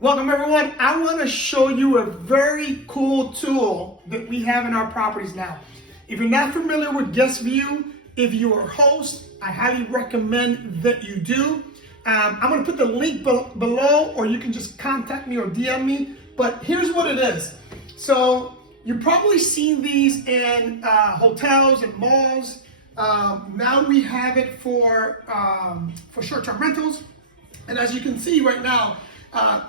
Welcome everyone. I want to show you a very cool tool that we have in our properties now. If you're not familiar with Guest View, if you're a host, I highly recommend that you do. I'm going to put the link below, or you can just contact me or DM me. But here's what it is. So you've probably seen these in hotels and malls. Now we have it for short-term rentals. And as you can see right now,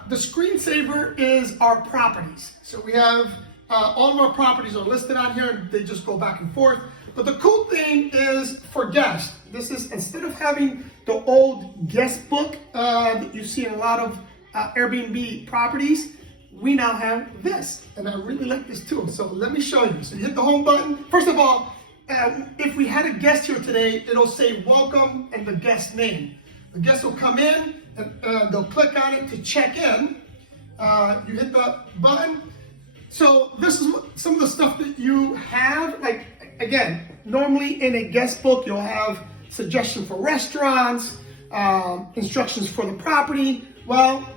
the screensaver is our properties. So we have all of our properties are listed on here, and they just go back and forth. But the cool thing is for guests, this is, instead of having the old guest book that you see in a lot of Airbnb properties, we now have this. And I really like this tool. So let me show you. So you hit the home button. First of all, if we had a guest here today, it'll say welcome and the guest name. The guest will come in and they'll click on it to check in. You hit the button. So this is some of the stuff that you have. Like, again, normally in a guest book, you'll have suggestions for restaurants, instructions for the property. Well,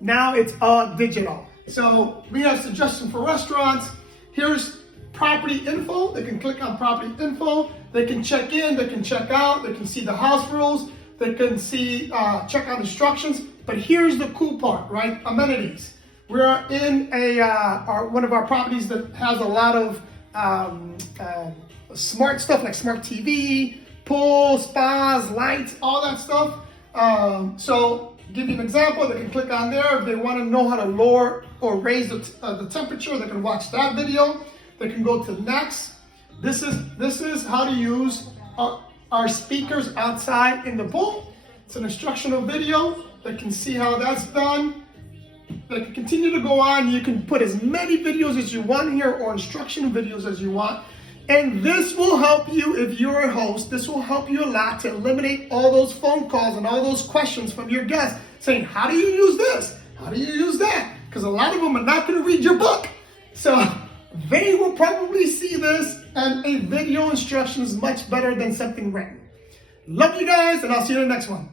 now it's all digital. So we have suggestions for restaurants. Here's property info. They can click on property info. They can check in, they can check out, they can see the house rules. They can see, check out instructions. But here's the cool part, right? Amenities. We're in one of our properties that has a lot of smart stuff like smart TV, pool, spas, lights, all that stuff. So give you an example, they can click on there. If they want to know how to lower or raise the temperature, they can watch that video. They can go to next. This is how to use our speakers outside in the pool. It's an instructional video. They can see how that's done. They can continue to go on. You can put as many videos as you want here, or instructional videos as you want. And this will help you, if you're a host, this will help you a lot to eliminate all those phone calls and all those questions from your guests saying, how do you use this? How do you use that? Because a lot of them are not going to read your book. So they will probably see this, and a video instruction is much better than something written. Love you guys, and I'll see you in the next one.